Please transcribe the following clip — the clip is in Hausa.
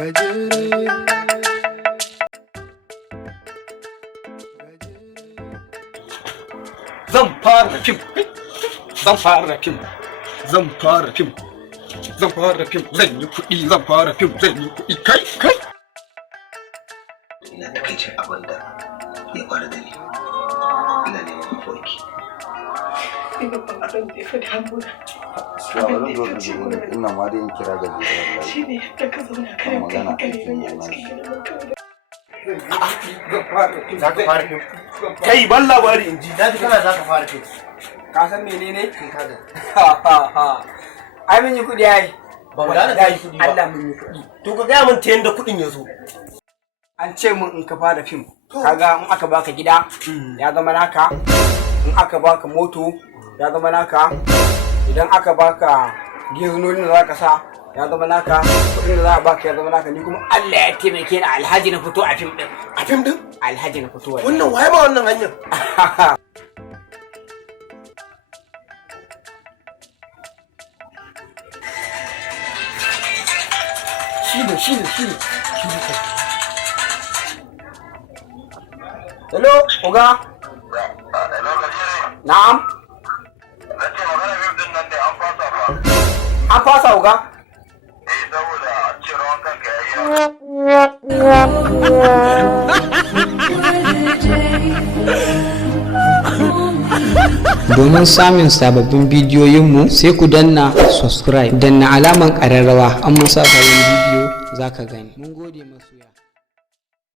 Zan fara fim. Zan fara fim. Zan fara fim. Zan fara fim. Zan yi kuɗi. Zan fara fim. Zan yi kuɗi. Kai. Ina da kai cin abin da ya faru da ni. Ina neman mafoki. Ina ban abin da ya fi damuna. Shawarar da wani zuwa ina ma dai in kira ga jiya. Shi ne yadda ka zauna kayan magana kai aikin ne a yana cikin gidan kawai. Za ka fara fim. Kai ban labari in ji. Daji kana za ka fara fim. Ka san menene? Kai ka ga. Ai mun yi kuɗi ai. Ban gane ka yi kuɗi ba. Allah mun yi kuɗi. To ka gaya min ta yadda kuɗin ya zo. An ce mun in ka fara fim. Kaga in aka baka gida ya zama naka. In aka baka moto ya zama naka. Idan aka baka gizononin da za ka sa ya zama naka. Kuɗin da za a baka ya zama naka. Ni kuma Allah ya taimake ni Alhaji na fito a fim ɗin. A fim din? Alhaji na fito wallahi. Wannan waye ba wannan hanyar? Shi ne. Hello, Oga. Na'am. An fasa Oga. Domin samun sababbin bidiyoyinmu sai ku danna subscribe, danna alaman ƙararrawa an mun sa sabon bidiyo za ka gani. Mun gode masu.